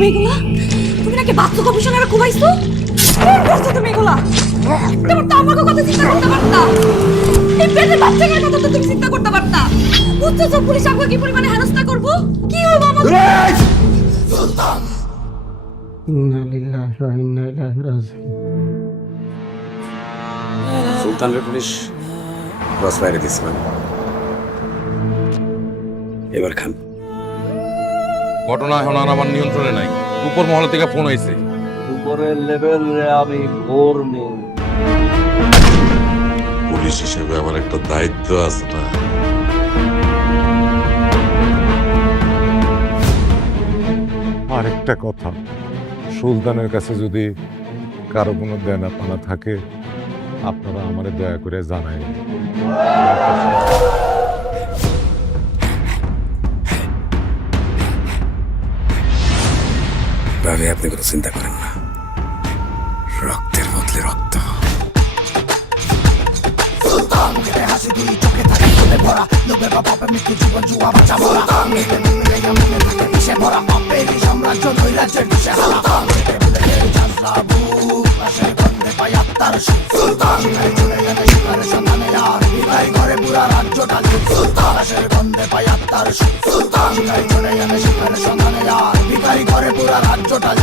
তুমি এগুলা তুমি নাকি বাচ্চা কমিশনার ঘুমাইছো করছো তুমি এগুলা তোমার তো আমাকে কথা চিন্তা করতে পারতা এই পেটে বাচ্চাটার কথা তো তুমি চিন্তা করতে পারতা বুঝছো পুলিশ আমাকে কি পরিমাণে হেনস্থা করবো কি হইব আমার সুলতান ইন্না লিল্লাহি ওয়া ইন্না ইলাইহি রাজিউন। সুলতানের পুলিশ ক্রস ফায়ারে দিচ্ছে মানে এবার খান। ঘটনা এখন আর আমার নিয়ন্ত্রণে নাই। উপর মহল থেকে ফোন হয়েছে। উপরের লেভেল রে আমি করবো। পুলিশ হিসেবে আমার একটা দায়িত্ব আছে না? আরেকটা কথা, সুলতানের কাছে যদি কারো কোনো দেনা পানা থাকে আপনারা আমারে দয়া করে জানাই। ভাবি আপনি কোনো চিন্তা করেন না, রক্তের বদলে রক্ত। রাজ্যটা